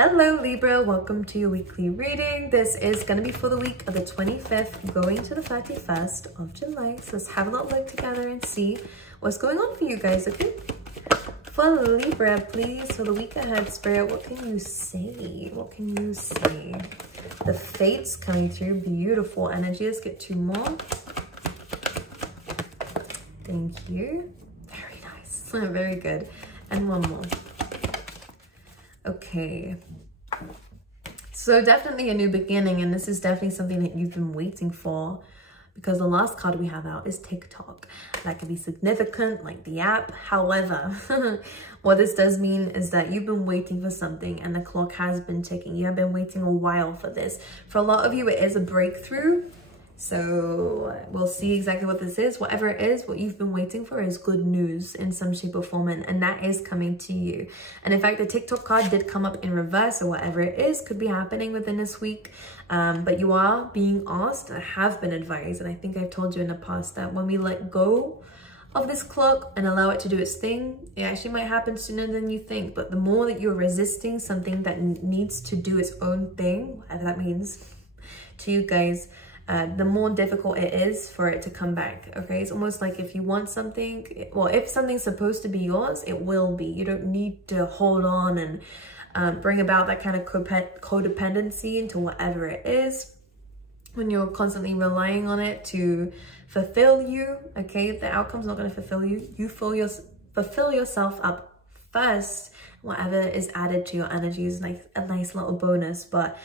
Hello Libra, welcome to your weekly reading. This is going to be for the week of the 25th going to the 31st of July. So let's have a little look together and see what's going on for you guys, okay? For Libra, please, for the week ahead, Spirit, what can you say? What can you say? The Fates coming through, beautiful energy. Let's get two more. Thank you. Very nice, very good. And one more. Okay, so definitely a new beginning, and this is definitely something that you've been waiting for, because the last card we have out is TikTok. That can be significant, like the app. However, what this does mean is that you've been waiting for something and the clock has been ticking. You have been waiting a while for this. For a lot of you, it is a breakthrough. So we'll see exactly what this is. Whatever it is, what you've been waiting for is good news in some shape or form, and that is coming to you. And in fact, the TikTok card did come up in reverse, so whatever it is could be happening within this week. But you are being asked, I have been advised, and I think I've told you in the past that when we let go of this clock and allow it to do its thing, it actually might happen sooner than you think. But the more that you're resisting something that needs to do its own thing, whatever that means to you guys, the more difficult it is for it to come back, okay? It's almost like if you want something, well, if something's supposed to be yours, it will be. You don't need to hold on and bring about that kind of codependency into whatever it is when you're constantly relying on it to fulfill you, okay? The outcome's not going to fulfill you. You fulfill yourself up first. Whatever is added to your energy is like a nice little bonus, but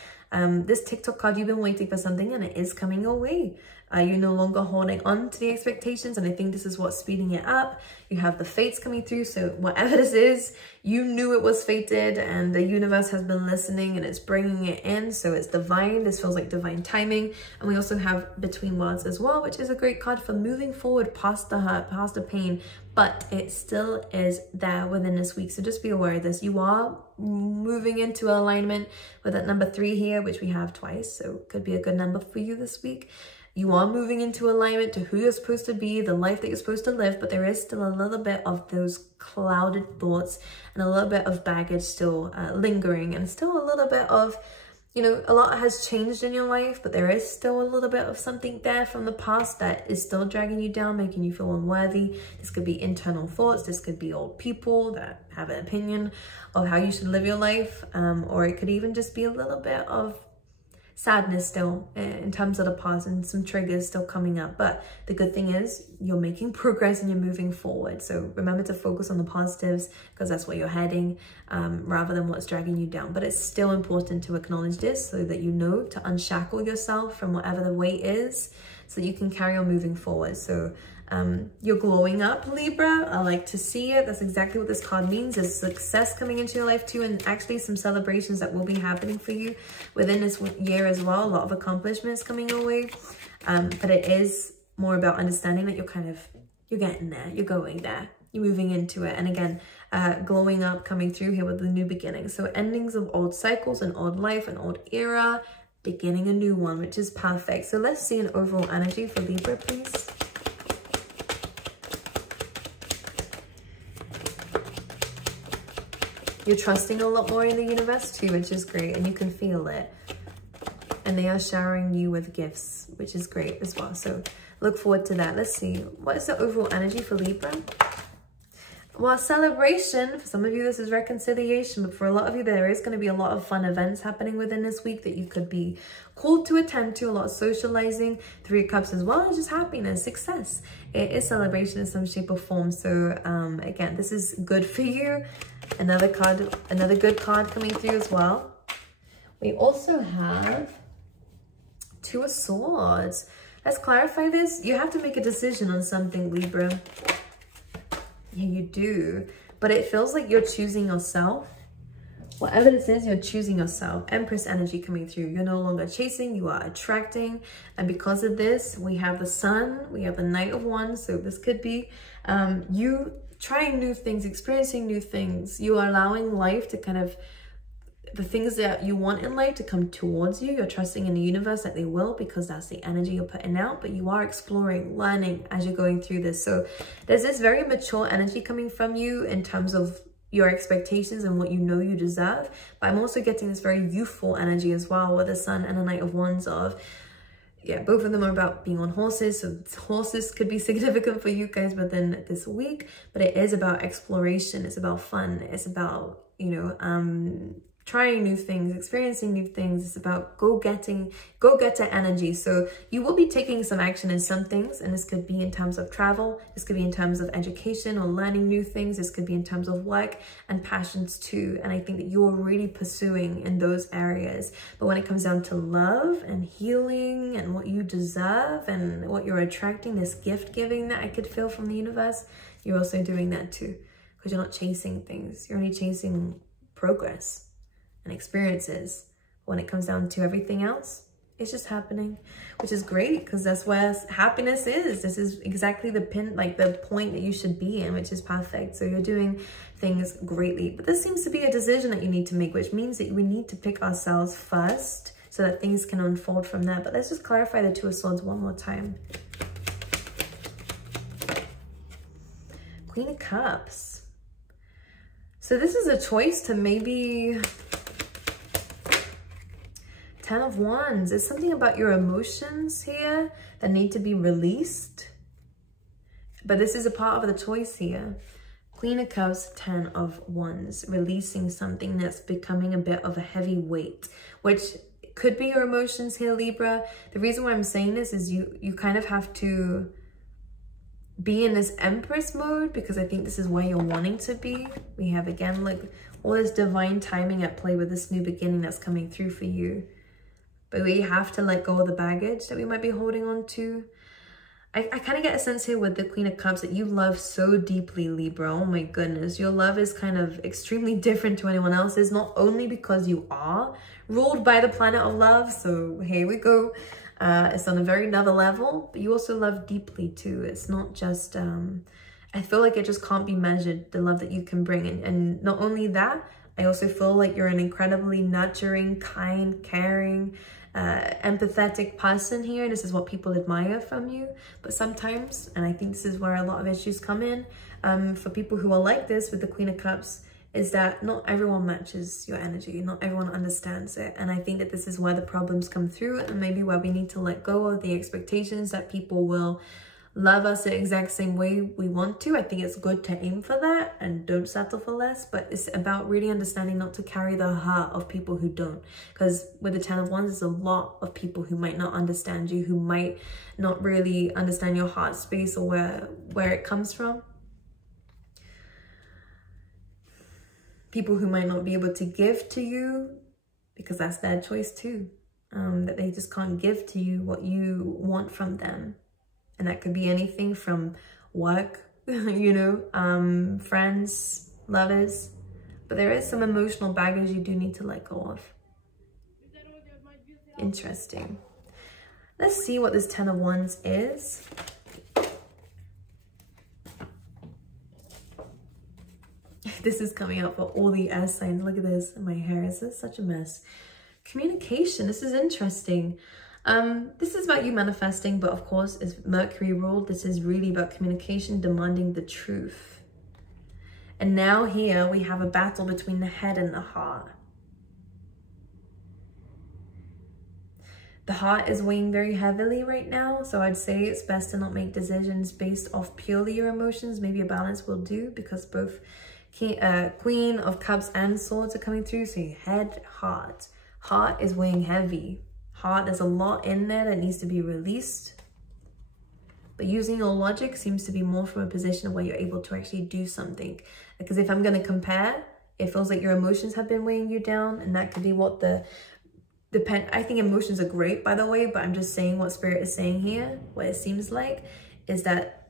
this TikTok card, you've been waiting for something and it is coming your way. You're no longer holding on to the expectations, and I think this is what's speeding it up. You have the Fates coming through, so whatever this is, you knew it was fated, and the universe has been listening and it's bringing it in, so it's divine. This feels like divine timing. And we also have Between Worlds as well, which is a great card for moving forward past the hurt, past the pain, but it still is there within this week. So just be aware of this. You are moving into alignment with that number 3 here, which we have twice, so it could be a good number for you this week. You are moving into alignment to who you're supposed to be, the life that you're supposed to live, but there is still a little bit of those clouded thoughts and a little bit of baggage still lingering, and still a little bit of, you know, a lot has changed in your life, but there is still a little bit of something there from the past that is still dragging you down, making you feel unworthy. This could be internal thoughts. This could be old people that have an opinion of how you should live your life, or it could even just be a little bit of sadness still in terms of the past and some triggers still coming up. But the good thing is you're making progress and you're moving forward. So remember to focus on the positives, because that's where you're heading, rather than what's dragging you down. But it's still important to acknowledge this so that you know to unshackle yourself from whatever the weight is, so that you can carry on moving forward. So you're glowing up, Libra. I like to see it. That's exactly what this card means. There's success coming into your life too, and actually some celebrations that will be happening for you within this year as well. A lot of accomplishments coming your way, but it is more about understanding that you're getting there, you're going there, you're moving into it. And again, glowing up coming through here with the new beginning. So endings of old cycles and old life and old era, beginning a new one, which is perfect. So let's see an overall energy for Libra, please. You're trusting a lot more in the universe too, which is great, and you can feel it. And they are showering you with gifts, which is great as well. So look forward to that. Let's see. What is the overall energy for Libra? Well, celebration. For some of you, this is reconciliation, but for a lot of you, there is going to be a lot of fun events happening within this week that you could be called to attend to. A lot of socializing. 3 of Cups as well, just happiness, success. It is celebration in some shape or form. So again, this is good for you. Another good card coming through as well. We also have 2 of Swords. Let's clarify this. You have to make a decision on something, Libra. Yeah, you do. But it feels like you're choosing yourself. Whatever this is, you're choosing yourself. Empress energy coming through. You're no longer chasing, you are attracting. And because of this, we have the Sun, we have the Knight of Wands. So this could be you trying new things, experiencing new things. You are allowing life to kind of, the things that you want in life to come towards you. You're trusting in the universe that they will, because that's the energy you're putting out. But you are exploring, learning as you're going through this. So there's this very mature energy coming from you in terms of your expectations and what you know you deserve. But I'm also getting this very youthful energy as well, with the Sun and the Knight of Wands of, yeah, both of them are about being on horses. So horses could be significant for you guys within this week, but it is about exploration. It's about fun. It's about, you know, trying new things, experiencing new things. It's about go-getter energy. So you will be taking some action in some things, and this could be in terms of travel, this could be in terms of education or learning new things, this could be in terms of work and passions too. And I think that you're really pursuing in those areas. But when it comes down to love and healing and what you deserve and what you're attracting, this gift giving that I could feel from the universe, you're also doing that too, because you're not chasing things. You're only chasing progress and experiences. When it comes down to everything else, it's just happening, which is great, because that's where happiness is. This is exactly the point that you should be in, which is perfect. So you're doing things greatly. But this seems to be a decision that you need to make, which means that we need to pick ourselves first so that things can unfold from there. But let's just clarify the Two of Swords one more time. Queen of Cups. So this is a choice to maybe... Ten of Wands. There's something about your emotions here that need to be released. But this is a part of the choice here. Queen of Cups, Ten of Wands. Releasing something that's becoming a bit of a heavy weight, which could be your emotions here, Libra. The reason why I'm saying this is you kind of have to be in this Empress mode, because I think this is where you're wanting to be. We have, again, like all this divine timing at play with this new beginning that's coming through for you. But we have to let go of the baggage that we might be holding on to. I kind of get a sense here with the Queen of Cups that you love so deeply, Libra. Oh my goodness. Your love is kind of extremely different to anyone else's, not only because you are ruled by the planet of love. So here we go. It's on a very another level, but you also love deeply too. It's not just, I feel like it just can't be measured, the love that you can bring. And not only that, I also feel like you're an incredibly nurturing, kind, caring, empathetic person here. This is what people admire from you. But sometimes, and I think this is where a lot of issues come in, for people who are like this with the Queen of Cups, is that not everyone matches your energy. Not everyone understands it. And I think that this is where the problems come through, and maybe where we need to let go of the expectations that people will love us the exact same way we want to. I think it's good to aim for that and don't settle for less, but it's about really understanding not to carry the hurt of people who don't. Because with the Ten of Wands, there's a lot of people who might not understand you, who might not really understand your heart space or where it comes from. People who might not be able to give to you, because that's their choice too. That they just can't give to you what you want from them. And that could be anything from work, you know, friends, lovers. But there is some emotional baggage you do need to let go of. Interesting. Let's see what this Ten of Wands is. This is coming out for all the air signs. Look at this. My hair is such a mess. Communication. This is interesting. This is about you manifesting, but of course, as Mercury ruled, this is really about communication, demanding the truth. And now here we have a battle between the head and the heart. The heart is weighing very heavily right now, so I'd say it's best to not make decisions based off purely your emotions. Maybe a balance will do, because both Queen of Cups and Swords are coming through. So your head, heart. Heart is weighing heavy. Heart, there's a lot in there that needs to be released. But using your logic seems to be more from a position where you're able to actually do something. Because if I'm going to compare, it feels like your emotions have been weighing you down, and that could be what I think emotions are great, by the way, but I'm just saying what Spirit is saying here. What it seems like is that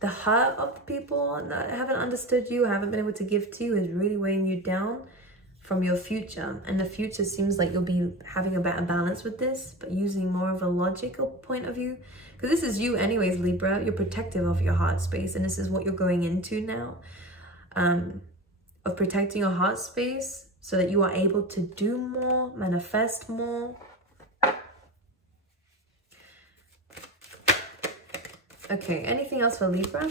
the hurt of the people that haven't understood you, haven't been able to give to you, is really weighing you down from your future. And the future seems like you'll be having a better balance with this, but using more of a logical point of view. Because this is you anyways, Libra. You're protective of your heart space, and this is what you're going into now. Of protecting your heart space so that you are able to do more, manifest more. Okay, anything else for Libra?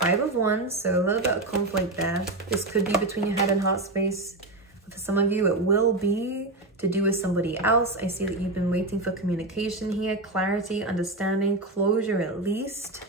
Five of Wands, so a little bit of conflict there. This could be between your head and heart space. For some of you, it will be to do with somebody else. I see that you've been waiting for communication here, clarity, understanding, closure at least.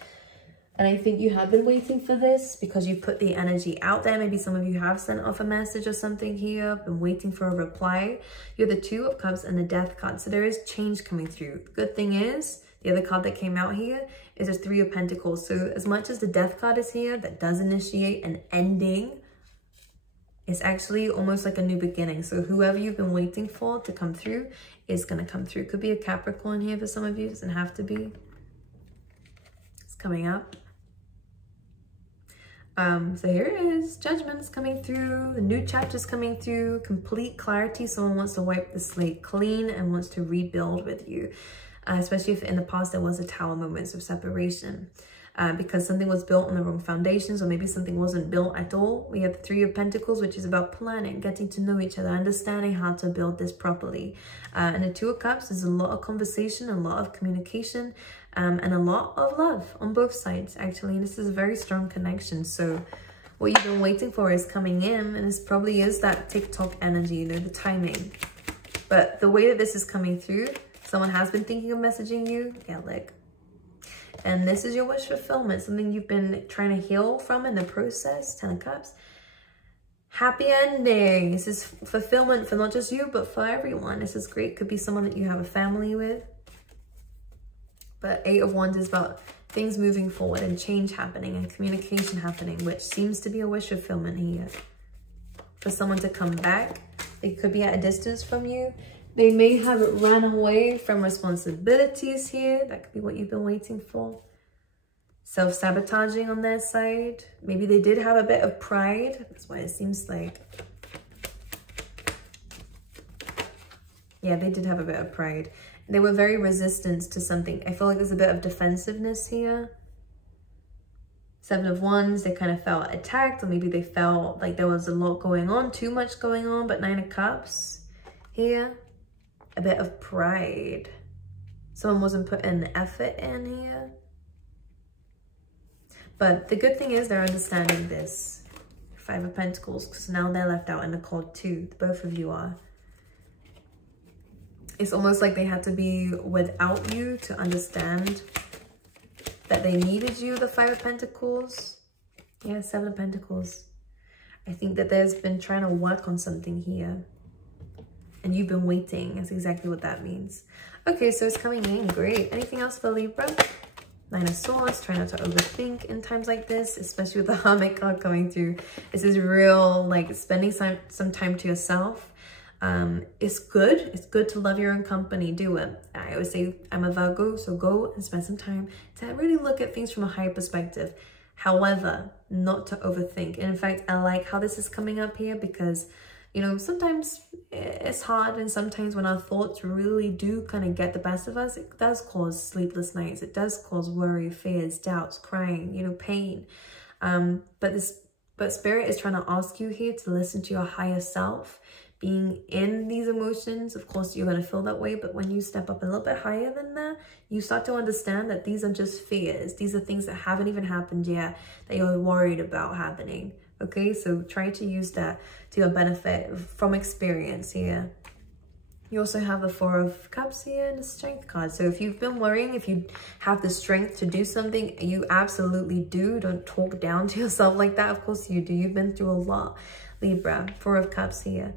And I think you have been waiting for this because you put the energy out there. Maybe some of you have sent off a message or something here, been waiting for a reply. You're the Two of Cups and the Death card. So there is change coming through. The good thing is, the other card that came out here is a Three of Pentacles. So as much as the Death card is here, that does initiate an ending, it's actually almost like a new beginning. So whoever you've been waiting for to come through is going to come through. Could be a Capricorn here for some of you. It doesn't have to be. It's coming up. So here it is. Judgment's coming through. The new chapter's coming through. Complete clarity. Someone wants to wipe the slate clean and wants to rebuild with you. Especially if in the past there was a Tower, moments of separation. Because something was built on the wrong foundations, or maybe something wasn't built at all. We have the Three of Pentacles, which is about planning, getting to know each other, understanding how to build this properly. And the Two of Cups is a lot of conversation, a lot of communication, and a lot of love on both sides, actually. And this is a very strong connection. So what you've been waiting for is coming in, and this probably is that TikTok energy, you know, the timing. But the way that this is coming through, someone has been thinking of messaging you. Yeah, like, and this is your wish fulfillment, something you've been trying to heal from in the process. 10 of Cups. Happy ending. This is fulfillment for not just you, but for everyone. This is great. Could be someone that you have a family with. But 8 of Wands is about things moving forward and change happening and communication happening, which seems to be a wish fulfillment here. For someone to come back, they could be at a distance from you. They may have run away from responsibilities here. That could be what you've been waiting for. Self-sabotaging on their side. Maybe they did have a bit of pride. That's what it seems like. Yeah, they did have a bit of pride. They were very resistant to something. I feel like there's a bit of defensiveness here. 7 of Wands, they kind of felt attacked, or maybe they felt like there was a lot going on, too much going on. But 9 of Cups here. A bit of pride. Someone wasn't putting the effort in here. But the good thing is they're understanding this. 5 of Pentacles, because now they're left out in the cold too. Both of you are. It's almost like they had to be without you to understand that they needed you, the 5 of Pentacles. Yeah, 7 of Pentacles. I think that there's been trying to work on something here. And you've been waiting. That's exactly what that means. Okay, so it's coming in. Great. Anything else for Libra? 9 of Swords. Try not to overthink in times like this, especially with the Hermit card coming through. This is real, like, spending some time to yourself. It's good. It's good to love your own company. Do it. I always say I'm a Virgo, so go and spend some time to really look at things from a higher perspective. However, not to overthink. And in fact, I like how this is coming up here because, you know, sometimes it's hard, and sometimes when our thoughts really do kind of get the best of us, it does cause sleepless nights. It does cause worry, fears, doubts, crying, you know, pain. But Spirit is trying to ask you here to listen to your higher self. Being in these emotions, of course, you're going to feel that way. But when you step up a little bit higher than that, you start to understand that these are just fears. These are things that haven't even happened yet that you're worried about happening. Okay, so try to use that to your benefit from experience here. You also have the 4 of Cups here and the Strength card. So if you've been worrying, if you have the strength to do something, you absolutely do. Don't talk down to yourself like that. Of course you do. You've been through a lot, Libra. 4 of Cups here.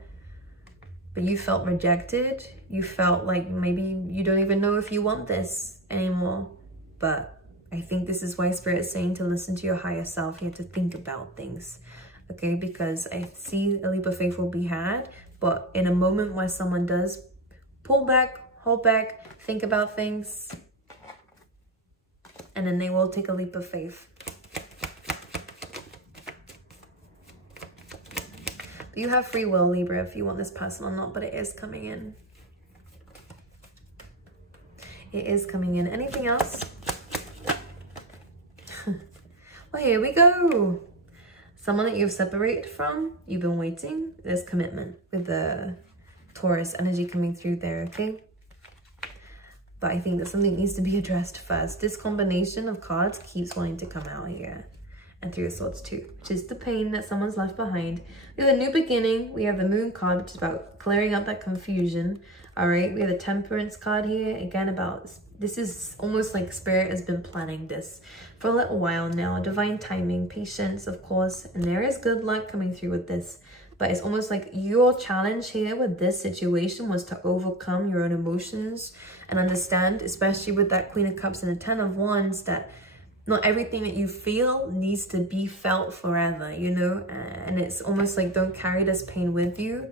But you felt rejected. You felt like maybe you don't even know if you want this anymore. But I think this is why Spirit is saying to listen to your higher self here, to think about things. Okay, because I see a leap of faith will be had, but in a moment where someone does pull back, hold back, think about things, and then they will take a leap of faith. But you have free will, Libra, if you want this person or not, but it is coming in. It is coming in. Anything else? Well, here we go. Someone that you've separated from, you've been waiting. There's commitment with the Taurus energy coming through there, okay? But I think that something needs to be addressed first. This combination of cards keeps wanting to come out here. and Three of Swords too, which is the pain that someone's left behind. We have a new beginning. We have the Moon card, which is about clearing up that confusion. All right, we have the Temperance card here, again about, this is almost like Spirit has been planning this for a little while now. Divine timing, patience, of course, and there is good luck coming through with this. But it's almost like your challenge here with this situation was to overcome your own emotions and understand, especially with that Queen of Cups and the Ten of Wands, that not everything that you feel needs to be felt forever, you know? And it's almost like, don't carry this pain with you.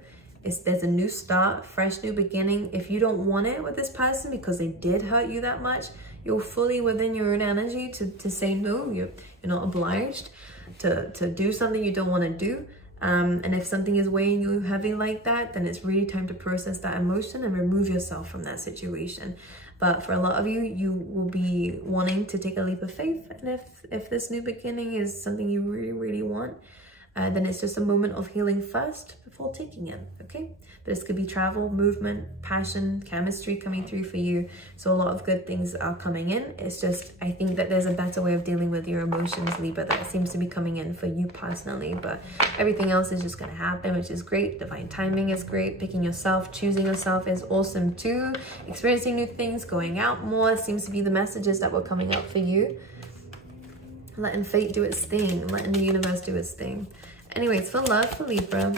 There's a new start, fresh new beginning. If you don't want it with this person because they did hurt you that much, you're fully within your own energy to say no. You're not obliged to do something you don't want to do. And if something is weighing you heavy like that, then it's really time to process that emotion and remove yourself from that situation. But for a lot of you, you will be wanting to take a leap of faith. And if this new beginning is something you really, really want, then it's just a moment of healing first before taking it, okay? But this could be travel, movement, passion, chemistry coming through for you. So a lot of good things are coming in. It's just, I think that there's a better way of dealing with your emotions, Libra, that seems to be coming in for you personally. But everything else is just going to happen, which is great. Divine timing is great. Picking yourself, choosing yourself is awesome too. Experiencing new things, going out more seems to be the messages that were coming up for you. Letting fate do its thing, letting the universe do its thing. Anyways, for love, for Libra,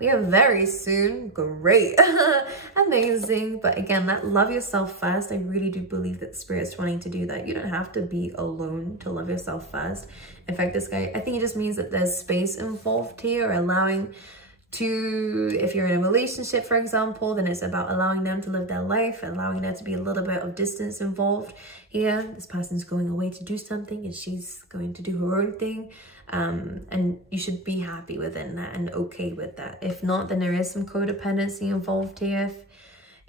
we have very soon. Great. Amazing. But again, that love yourself first. I really do believe that Spirit's wanting to do that. You don't have to be alone to love yourself first. In fact, this guy, I think it just means that there's space involved here, allowing to, if you're in a relationship, for example, then it's about allowing them to live their life, allowing there to be a little bit of distance involved here. This person's going away to do something and she's going to do her own thing. And you should be happy within that and okay with that. If not, then there is some codependency involved here.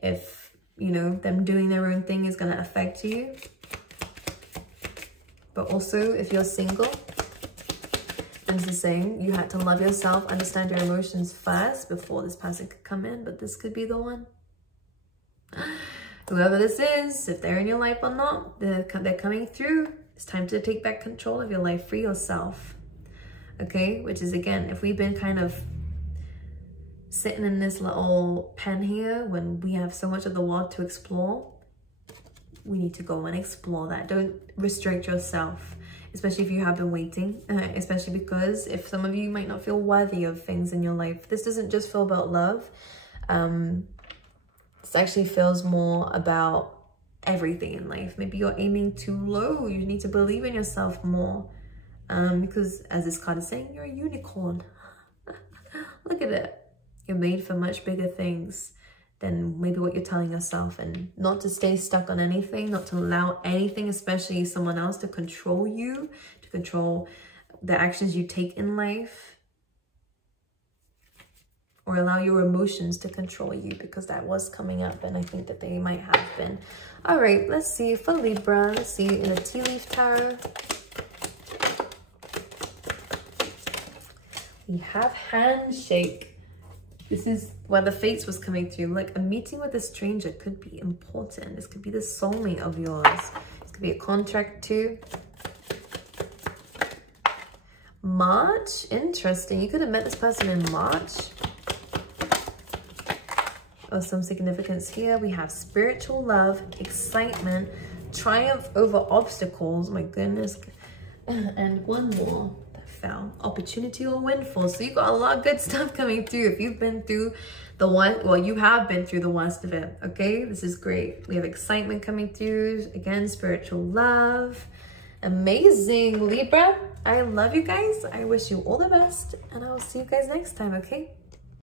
If you know, them doing their own thing is going to affect you. But also, if you're single, this is saying you had to love yourself, understand your emotions first before this person could come in. But this could be the one. Whoever this is, if they're in your life or not, they're coming through. It's time to take back control of your life, free yourself. Okay, which is, again, if we've been kind of sitting in this little pen here when we have so much of the world to explore, we need to go and explore that. Don't restrict yourself, especially if you have been waiting, especially because if some of you might not feel worthy of things in your life. This doesn't just feel about love. This actually feels more about everything in life. Maybe you're aiming too low. You need to believe in yourself more. Because as this card is saying, you're a unicorn. Look at it. You're made for much bigger things than maybe what you're telling yourself, and not to stay stuck on anything, not to allow anything, especially someone else, to control you, to control the actions you take in life, or allow your emotions to control you, because that was coming up and I think that they might have been. All right, let's see for Libra. Let's see in the Tea Leaf Tarot. We have handshake. This is where the fates was coming through. Like, a meeting with a stranger could be important. This could be the soulmate of yours. This could be a contract too. March, interesting. You could have met this person in March. Or some significance here. We have spiritual love, excitement, triumph over obstacles. My goodness. And one more. Fell, opportunity or windfall. So you got a lot of good stuff coming through. If you've been through the one, well, you have been through the worst of it. Okay, this is great. We have excitement coming through. Again, spiritual love. Amazing, Libra. I love you guys. I wish you all the best, and I will see you guys next time. Okay.